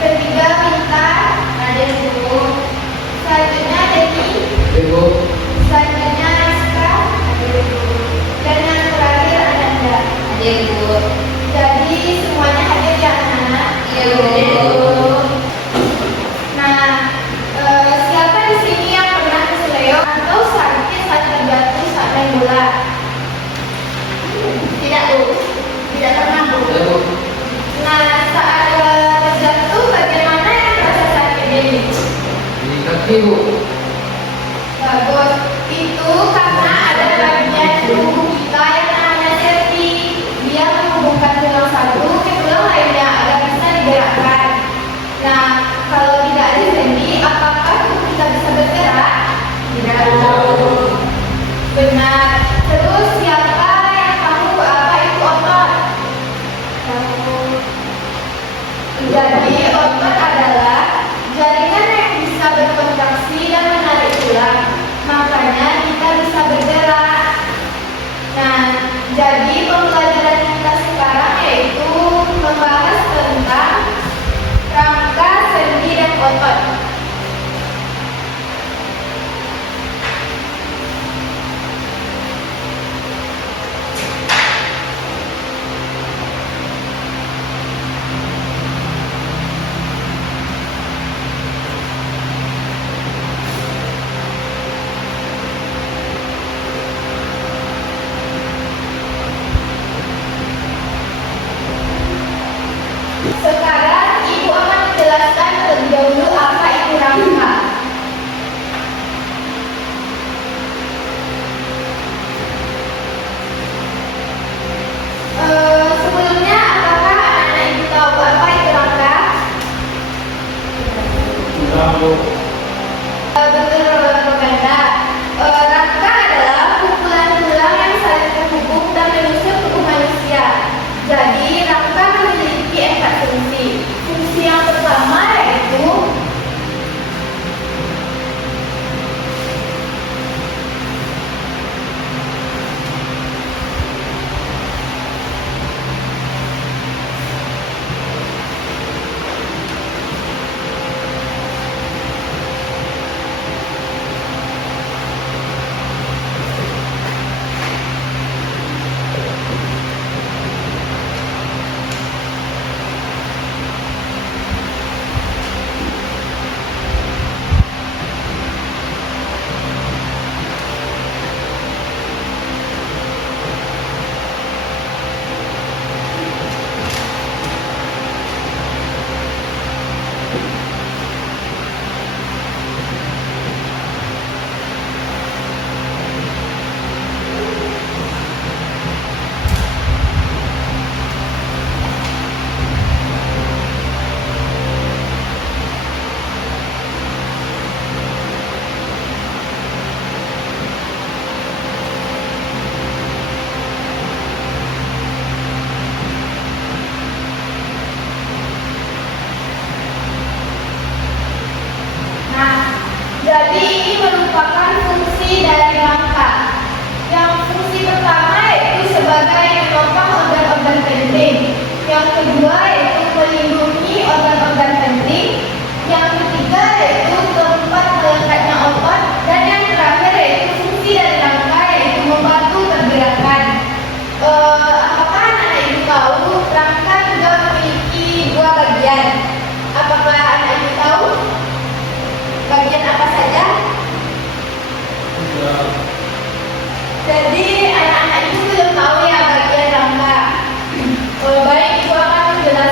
Ketiga Minta, ada Bu. Selanjutnya Deni, Ibu. selanjutnya Rizka, ada Bu. Dan yang terakhir Ananda, ada Bu. Jadi semuanya hadir ya anak-anak? Iya Bu. Nah, siapa di sini yang pernah keseleo atau sakit saat terjatuh saat main bola? Tidak Bu, tidak pernah Bu. Ibu. Nah, saat terjatuh bagaimana yang terasa sakit ini? Di kaki, Bu. Bagus, itu karena ada bagian tubuh kita yang namanya sendi. Dia menghubungkan tulang satu ke tulang lainnya agar bisa digerakkan. Nah, kalau tidak ada sendi, apakah tubuh kita bisa bergerak? Tidak. Benar. Terus siapa yang tahu apa itu otot? Tahu. Jadi otot adalah jaringan yang bisa berkontraksi dan menarik tulang. Makanya kita bisa bergerak. Nah, jadi pembelajaran kita sekarang yaitu membahas tentang rangka, sendi, dan otot. Sekarang Ibu akan menjelaskan terlebih dahulu apa itu rangka. Sebelumnya, apakah anak-anak Ibu tahu apa itu rangka? Enggak, Bu. Betul, Ganda. Rangka adalah kumpulan tulang yang saling terhubung dan menyusun tubuh manusia. Jadi, rangka memiliki 4 fungsi. Fungsi yang pertama yaitu jadi ini merupakan fungsi dari rangka. Yang fungsi pertama yaitu sebagai menopang organ-organ penting. Yang kedua yaitu melindungi organ-organ penting. Yang ketiga yaitu tempat melekatnya otot. Dan yang terakhir yaitu fungsi dari rangka yaitu membantu pergerakan. Apakah anak-anak Ibu tahu rangka juga memiliki 2 bagian? Apakah anak Ibu tahu? Bagian apa saja? Enggak. Jadi anak-anak itu belum tahu ya bagian rangka. Baik, Ibu akan menjelaskan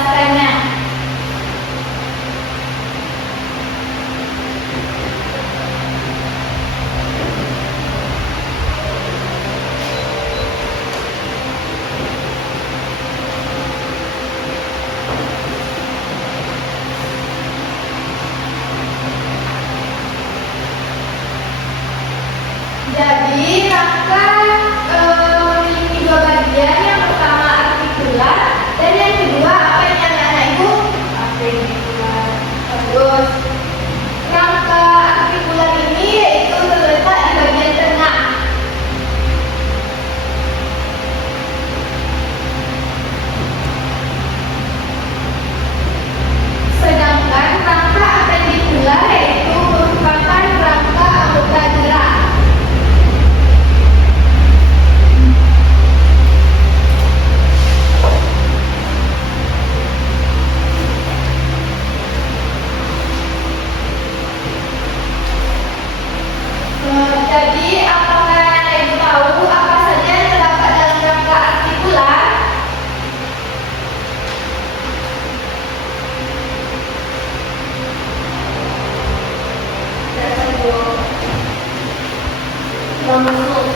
tulang rusuk.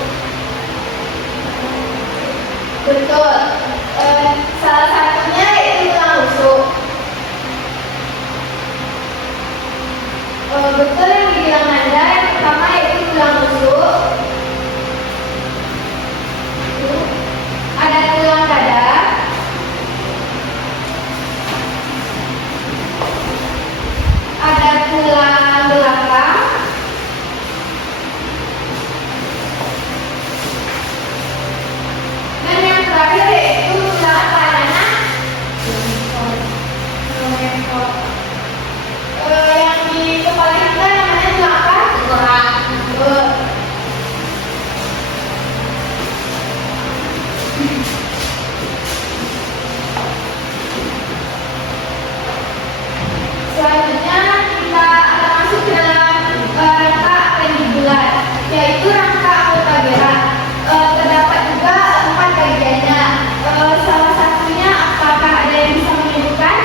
Betul. Salah satunya yaitu tulang rusuk. Betul yang dibilang Nanda, yang pertama yaitu tulang rusuk. Ada tulang dada. Ada tulang belakang. Dan yang terakhir yaitu tulang apa anak-anak? Tulang ekor. Yang di kepala kita namanya tulang apa? Tengkorak. Selanjutnya kita akan masuk ke dalam rangka appendibular, yaitu rangka anggota gerak. Terdapat juga 4 bagiannya. Salah satunya apakah ada yang bisa menyebutkan?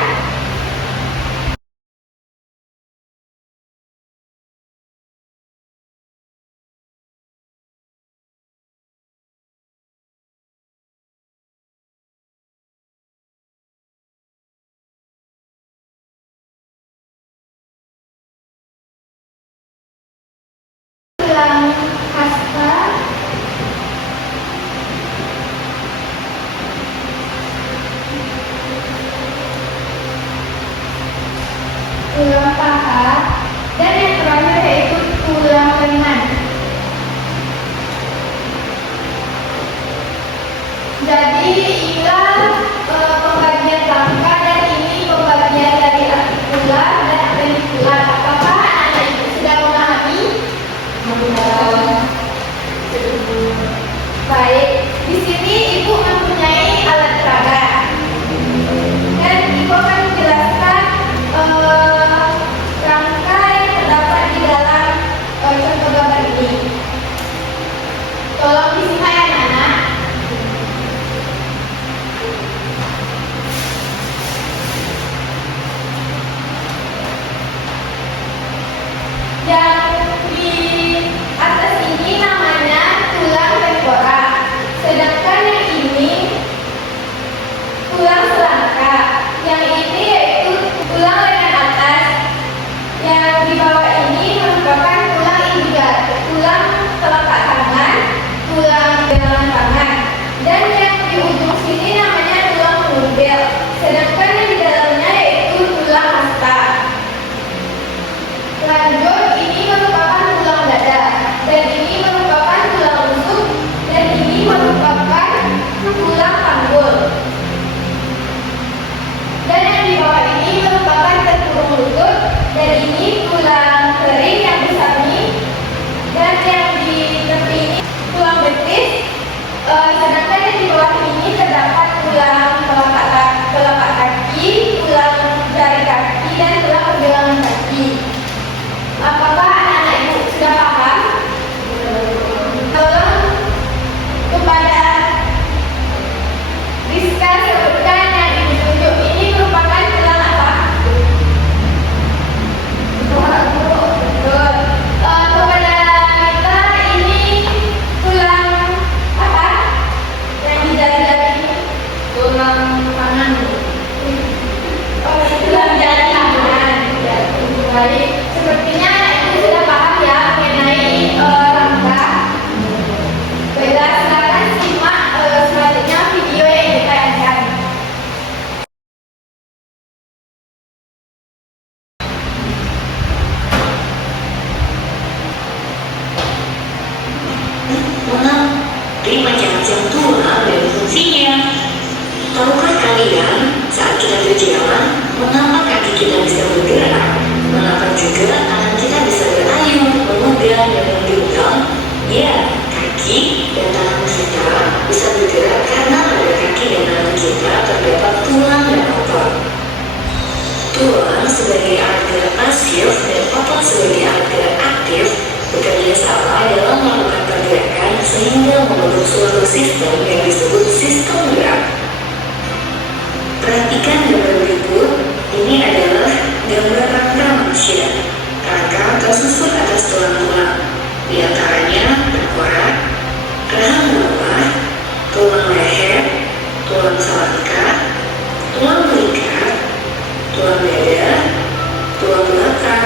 Tulang hasta, tulang paha, dan yang terakhir yaitu tulang lengan. Jadi inilah pembagian rangka, dan ini pembagian dari artikular dan appendikular. Apakah anak-anak itu sudah memahami? Baik, di sini Ibu mempunyai alat peraga, dan Ibu akan menjelaskan rangka yang terdapat di dalam contoh gambar ini. Tolong disimak ya anak-anak. Yang di atas ini namanya tulang tengkorak, sedangkan yang ini tulang selangka. Yang ini yaitu tulang lengan atas. Yang di bawah ini merupakan tulang iga, tulang telapak tangan, tulang gelangan tangan. Dan yang di ujung sini namanya tulang fundel, sedangkan yang di dalamnya yaitu tulang hasta. Lanjut, ini merupakan tulang dada, dan ini merupakan tulang rusuk, dan ini merupakan tulang panggul. Dan yang di bawah ini merupakan tempurung lutut, dan ini tulang kering yang besar ini, dan yang di tepi ini tulang betis. Sedangkan yang di bawah ini terdapat tulang telapak kaki, tulang jari kaki, dan tulang pergelangan kaki. Apakah anak-anak ibu sudah paham? Tolong kepada Rizka sebutkan yang ibu tunjuk ini merupakan tulang apa? Betul. Kepada kita ini tulang apa? Yang di jari-jari ini? Tulang tangan. Tulang jari tangan. Baik. Sepertinya anak ibu sudah paham ya mengenai rangka. Baiklah, silakan simak selanjutnya video yang ditayangkan. Dari macam-macam tulang dan fungsinya. Tahukah kalian saat kita berjalan, mengapa kaki kita bisa bergerak? Mengapa juga tangan kita bisa berayun, memegang dan menggenggam? Ya, kaki dan tangan kita bisa bergerak karena pada kaki dan tangan kita terdapat tulang dan otot. Tulang sebagai alat gerak pasif dan otot sebagai alat gerak aktif bekerja sama dalam melakukan pergerakan sehingga membentuk suatu sistem yang disebut sistem gerak. Perhatikan gambar berikut. Ini adalah gambar rangka manusia. Rangka tersusun atas tulang-tulang. Di antaranya tengkorak,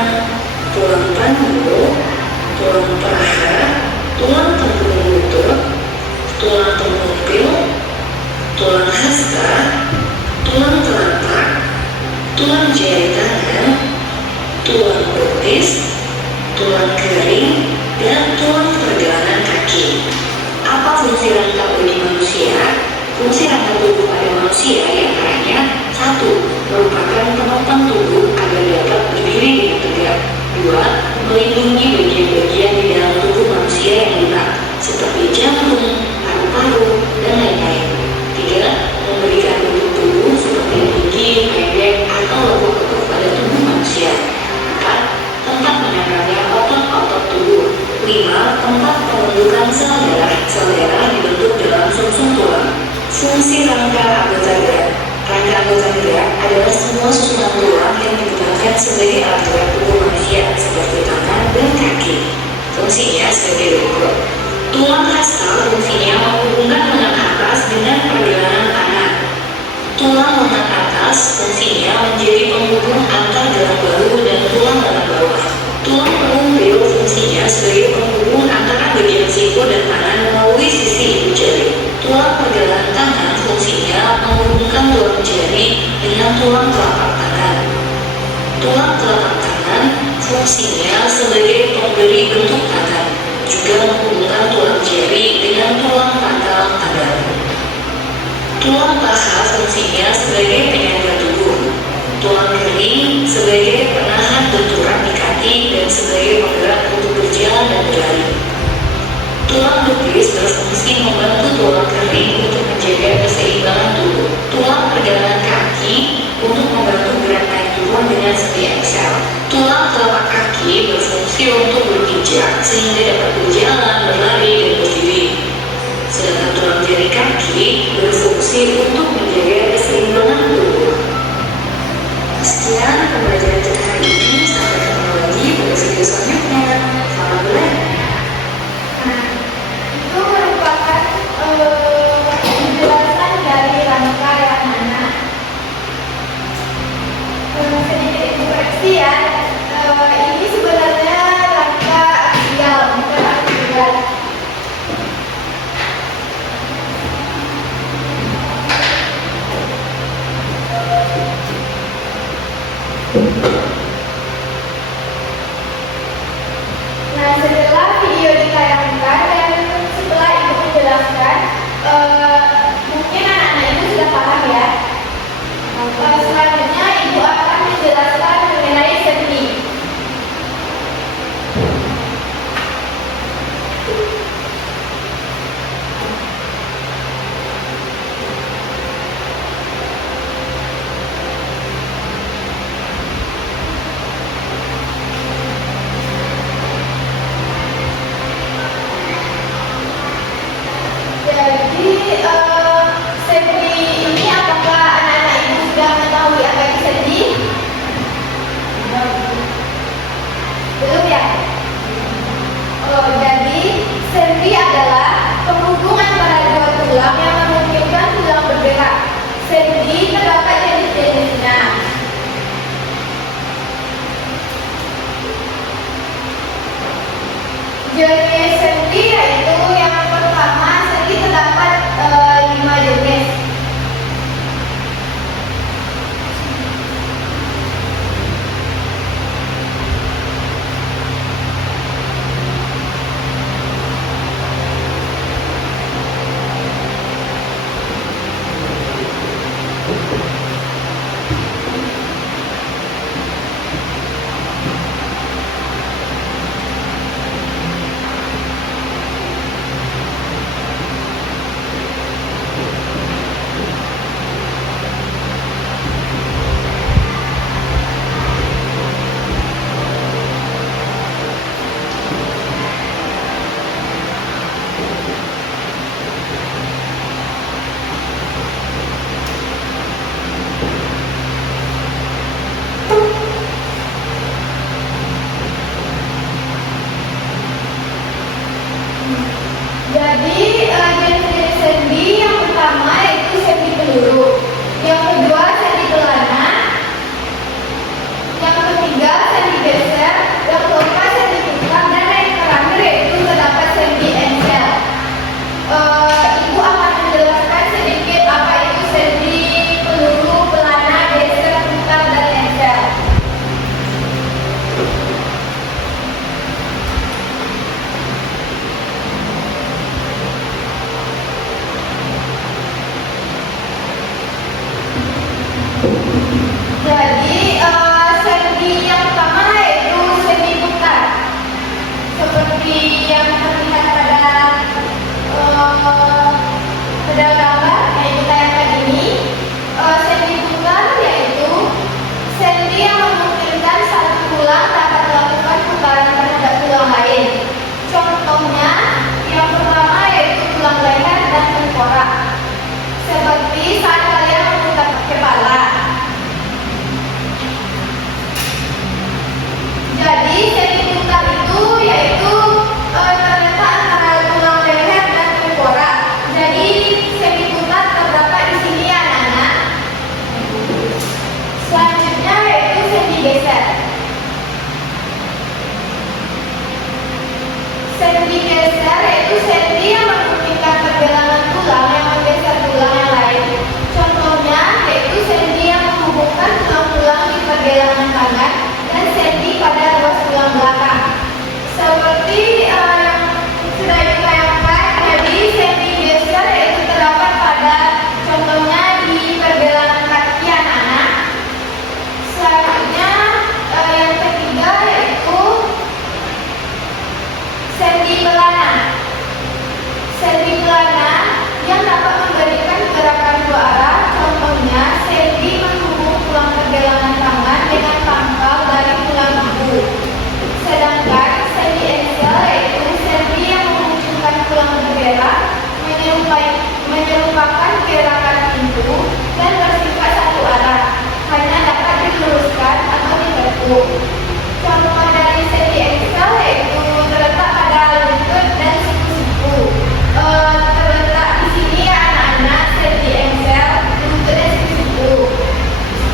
tulang, tulang paru, tulang paha, tulang tempurung lutut, tulang pengupil, tulang hasta, tulang telapak, tulang jari tangan, tulang betis, tulang kering, dan tulang pergelangan kaki. Apa fungsi rangka bagi manusia? Fungsi rangka tubuh pada manusia diantaranya: 1. Merupakan penopang tubuh agar dapat berdiri dengan tegak. 2. Melindungi bagian-bagian di dalam tubuh manusia yang lunak, seperti jantung, paru-paru, dan lain-lain. 3. Memberikan bentuk tubuh seperti tinggi, pendek, atau lekuk-lekuk pada tubuh manusia. 4. Tempat menempelnya otot-otot tubuh. 5. Tempat pembentukan sel darah. Sel darah dibentuk dalam sumsum tulang. Fungsi rangka anggota gerak. Rangka anggota gerak adalah semua susunan tulang yang digunakan sebagai alat gerak tubuh manusia, seperti tangan dan kaki. Fungsinya sebagai berikut. Tulang hasta fungsinya menghubungkan lengan atas dengan pergelangan tangan. Tulang lengan atas fungsinya menjadi penghubung antar gelang bahu dan tulang lengan bawah. Tulang pengumpil fungsinya sebagai penghubung antara bagian siku dan tangan melalui sisi ibu jari. Tulang pergelangan tangan fungsinya menghubungkan tulang jari dengan tulang telapak tangan. Tulang telapak tangan fungsinya sebagai pemberi bentuk tangan, juga menghubungkan tulang jari dengan tulang pangkal tangan. Tulang paha fungsinya sebagai penyangga tubuh. Tulang kering sebagai penahan benturan di kaki dan sebagai penggerak untuk berjalan dan berlari. Tulang betis berfungsi membantu tulang kering untuk menjaga keseimbangan tubuh. Tulang pergelangan kaki untuk membantu gerak naik turun dengan setiap sel. Tulang telapak kaki berfungsi untuk berpijak sehingga dapat berjalan, berlari, dan berdiri. Sedangkan tulang jari kaki berfungsi untuk menjaga keseimbangan tubuh. Sekian pembelajaran kita hari ini. Sampai ketemu lagi pada video selanjutnya. Selamat belajar. Itu merupakan penjelasan dari rangka yang mana sedikit ibu koreksi ya. Ini sebenarnya rangka aksial, bukan aksial. Nah, setelah video ditayangkan dan setelah ibu menjelaskan, mungkin anak-anak ibu sudah paham ya. Selanjutnya ibu akan menjelaskan mengenai sendi. Jadi sendi ini apakah anak-anak ibu sudah mengetahui apa itu sendi? Belum ya? Jadi sendi adalah penghubung antara dua tulang yang memungkinkan tulang bergerak. Sendi terdapat jenis-jenisnya. Jenis sendi yaitu yang pertama, sendi terdapat 5 jenis. Sendi geser yaitu sendi yang memungkinkan pergelangan tulang yang menggeser tulang yang lain. Contohnya yaitu sendi yang menghubungkan tulang-tulang di pergelangan tangan dan sendi pada ruas tulang belakang. Seperti yang sudah ditayangkan, jadi sendi geser yaitu terdapat pada contohnya di pergelangan kaki anak-anak. Selanjutnya yang ketiga yaitu sendi pelana. Sendi pelana yang dapat memberikan gerakan dua arah, contohnya sendi menghubung tulang pergelangan tangan dengan pangkal dari tulang ibu. Sedangkan sendi axial yaitu sendi yang menghubungkan tulang bergerak menyerupakan gerakan pintu dan bersifat satu arah, hanya dapat diluruskan atau ditekuk. Contoh dari sendi axial yaitu terletak pada lutut dan siku-siku. Terletak di sini ya anak-anak, sendi axial, lutut dan siku-siku.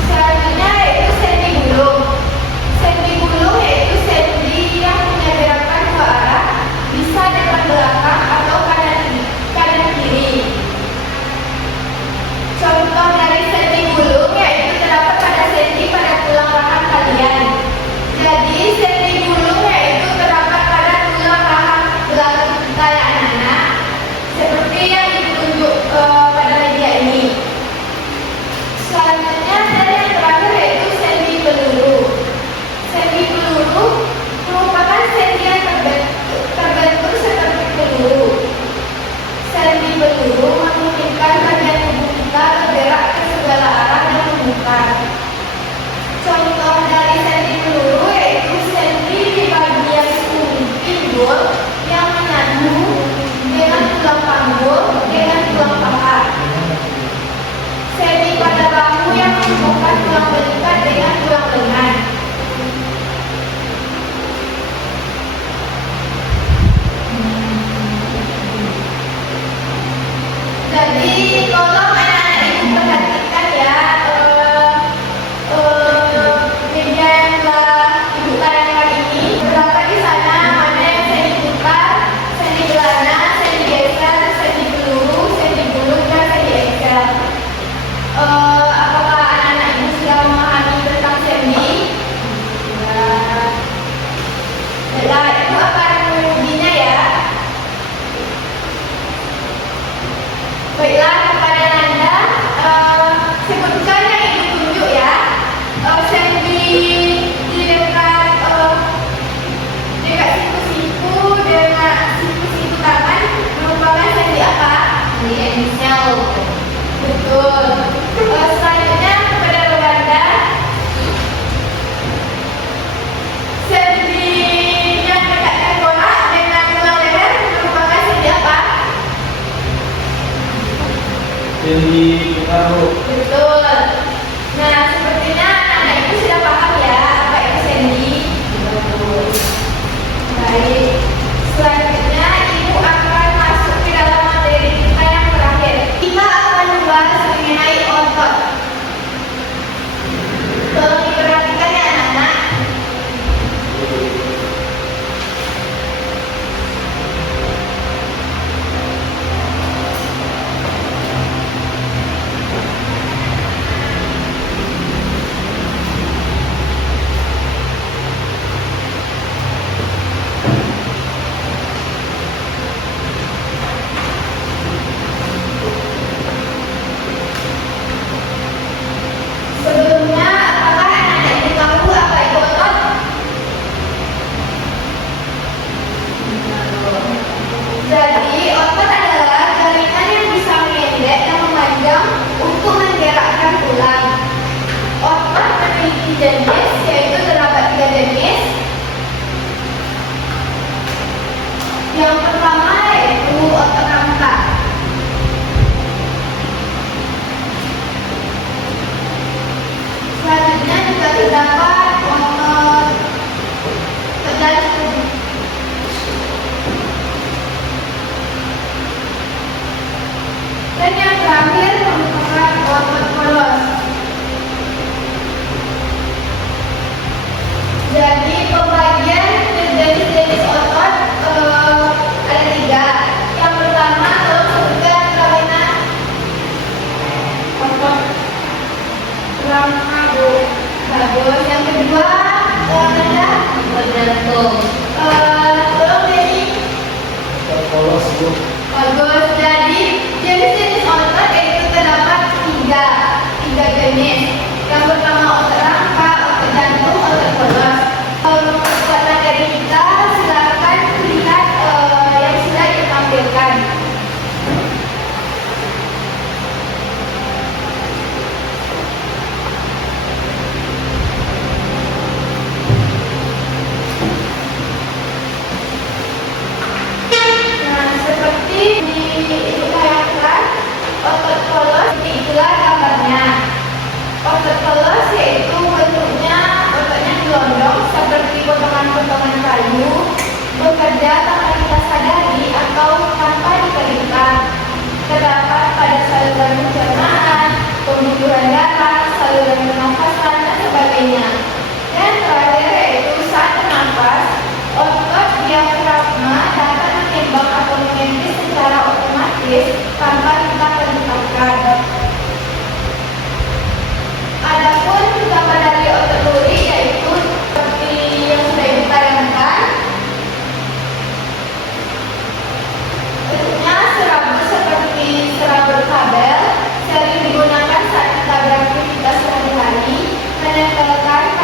Selanjutnya yaitu sendi gulung. Sendi gulung yaitu sendi yang punya gerakan dua arah, bisa depan belakang atau kanan kiri. Contoh dari sendi gulung yaitu terdapat pada sendi pada tulang rahang kalian. Jadi sendi gulung yaitu terdapat pada tulang rahang belakang kita ya anak-anak, seperti yang ditunjuk pada media ini. Selanjutnya dan yang terakhir yaitu sendi peluru. Sendi peluru merupakan sendi yang terbentuk seperti peluru. Sendi peluru memungkinkan bagian tubuh kita bergerak ke segala arah dan membuka. Contoh dari sendi peluru yaitu sendi di bagian pinggul yang menyatu dengan tulang panggul dengan tulang paha. Sendi pada bahu yang menghubungkan tulang belikat dengan tulang lengan. Jadi tolong anak-anak ibu perhatikan ya media yang telah ibu tayangkan ini. Terdapat di sana mana yang sendi putar, sendi pelana, sendi geser, sendi peluru, sendi gulung dan sendi axial. Apakah anak-anak ibu sudah memahami tentang sendi? Baiklah, ibu akan mengujinya ya. Baiklah, kepada Nanda, sebutkan yang ibu tunjuk ya. Sendi di dekat siku-siku dengan siku-siku tangan merupakan sendi apa? Sendi axial. Betul. Selanjutnya kepada Rolanda, sendi yang dekat tengkorak dengan tulang leher merupakan sendi apa? Sendi paruh. Betul. Nah, sepertinya anak-anak itu sudah paham ya apa itu sendi. Baik. Selanjutnya ibu akan masuk ke dalam materi kita yang terakhir. Kita akan membahas mengenai otot. Tolong diperhatikan ya anak-anak. Sebelumnya, apakah anak-anak ibu tahu apa itu otot? Jadi, otot adalah jaringan yang bisa mengendek dan memanjang untuk menggerakkan tulang. Otot memiliki jenis, yaitu terdapat 3 jenis. Yang pertama yaitu otot rangka. Selanjutnya juga terdapat otot jantung. Dan yang terakhir merupakan otot polos. sebagainya. Dan terakhir yaitu saat bernafas, otot diafragma dapat menimbang atau mengendis secara otomatis tanpa kita perintahkan. Adapun gambar dari otot duri yaitu seperti yang sudah ditayangkan. Bentuknya serabut seperti serabut kabel, sering digunakan saat kita beraktivitas sehari-hari, menempelkan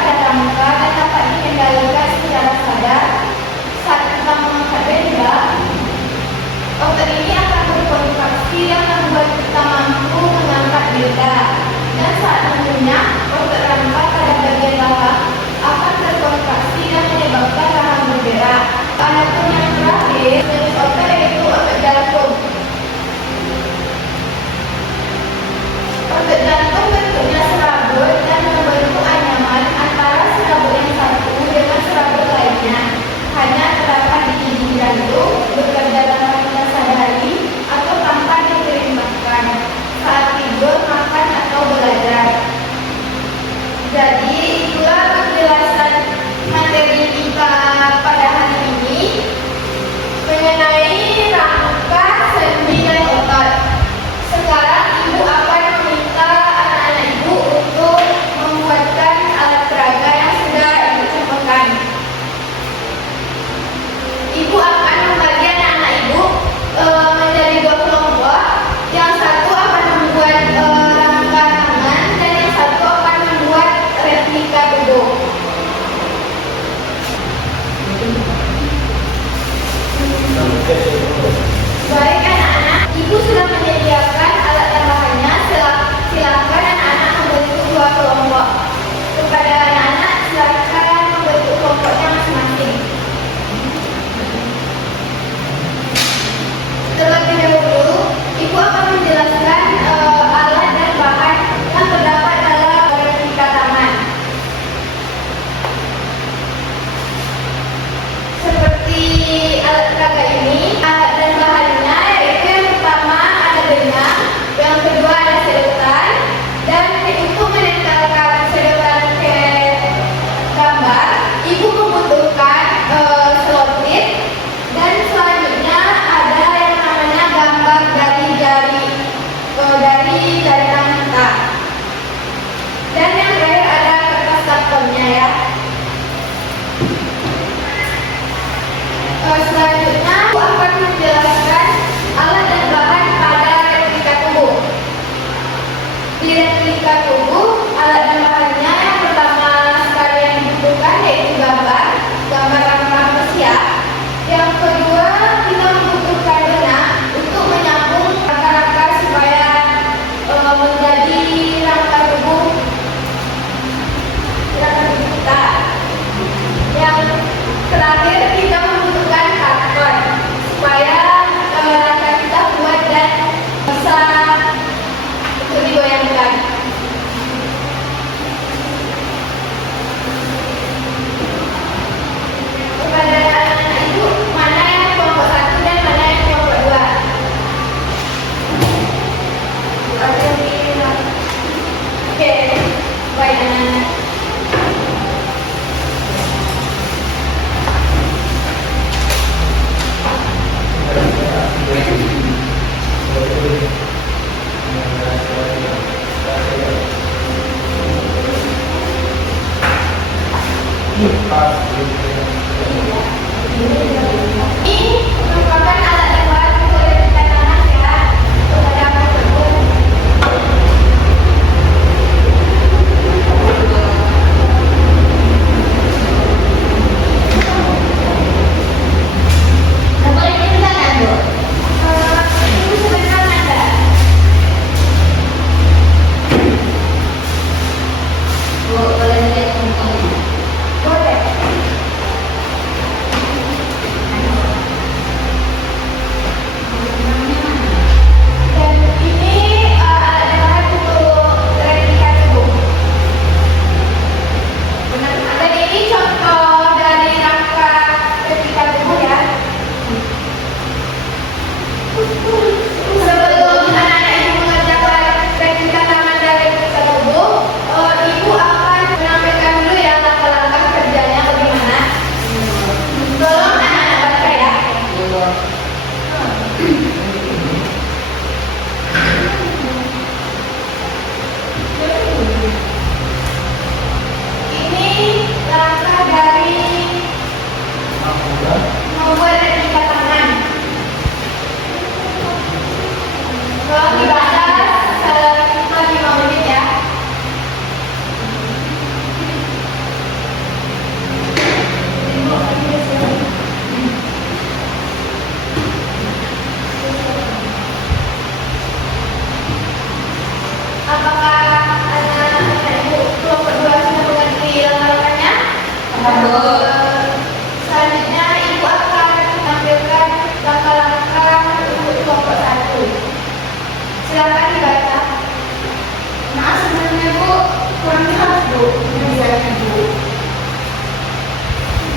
Bisa ibu.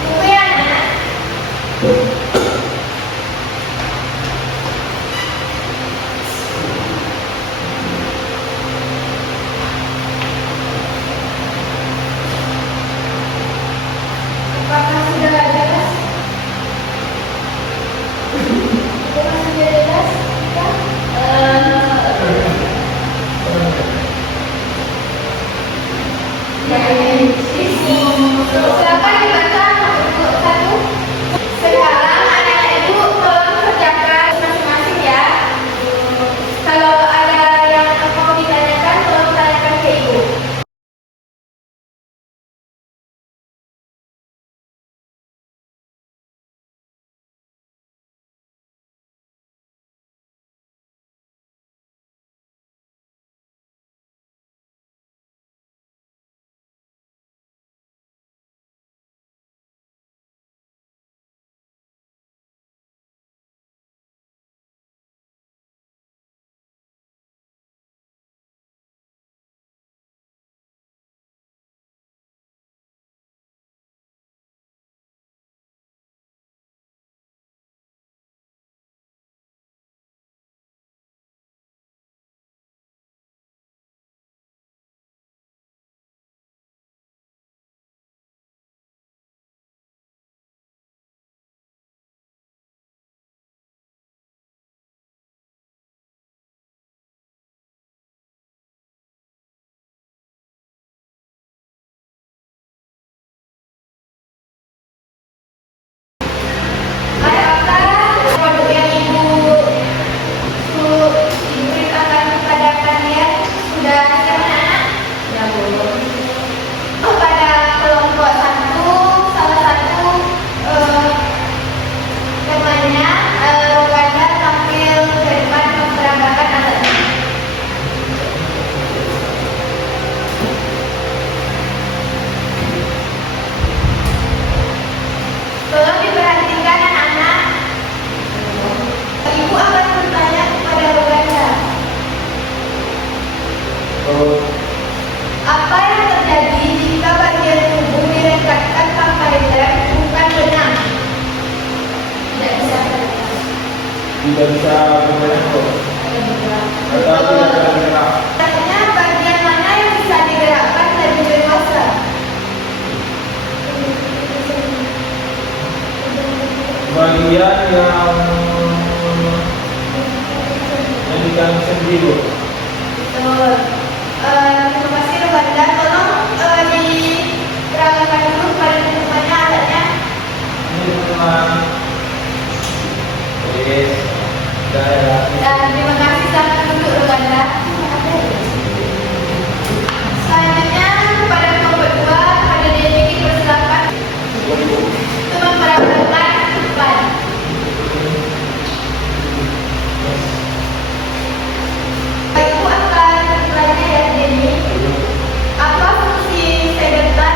Tunggu ya, Nak. Apakah sudah jelas? Apakah sudah jelas? Ya? Silakan dibaca nomor 1. Sekarang anak-anak ibu tolong kerjakan masing-masing ya. Kalau ada yang mau ditanyakan, tolong tanyakan ke ibu. Apakah produk yang ibu beritakan kepada kalian sudah siap, anak-anak? Ya boleh. Pada kelompok 1, salah satu temannya Rwanda tampil ke depan memperagakan alatnya. Tolong diperhatikan anak-anak. Ibu akan bertanya kepada Rwanda. Oh, Apa yang terjadi jika bagian tubuh direkatkan tanpa rem bukan benang? Tidak bisa bergerak. tidak bisa bergerak kok. Atau tidak bisa bergerak. Tanya bagian mana yang bisa digerakkan lebih leluasa? Bagian yang di kami sendiri. Betul. Terima kasih Rwanda. Tolong diperagakan dulu pada teman-temannya alatnya. Ini teman. Yes. Saya. Dan terima kasih telah duduk Rwanda. Selanjutnya kepada kelompok 2, pada Dewi dipersilakan untuk memperagakan depan. Ibu akan bertanya ya Dewi, apa fungsi sedetan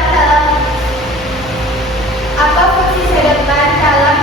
dalam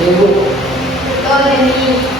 Ibu. Betul, Denny.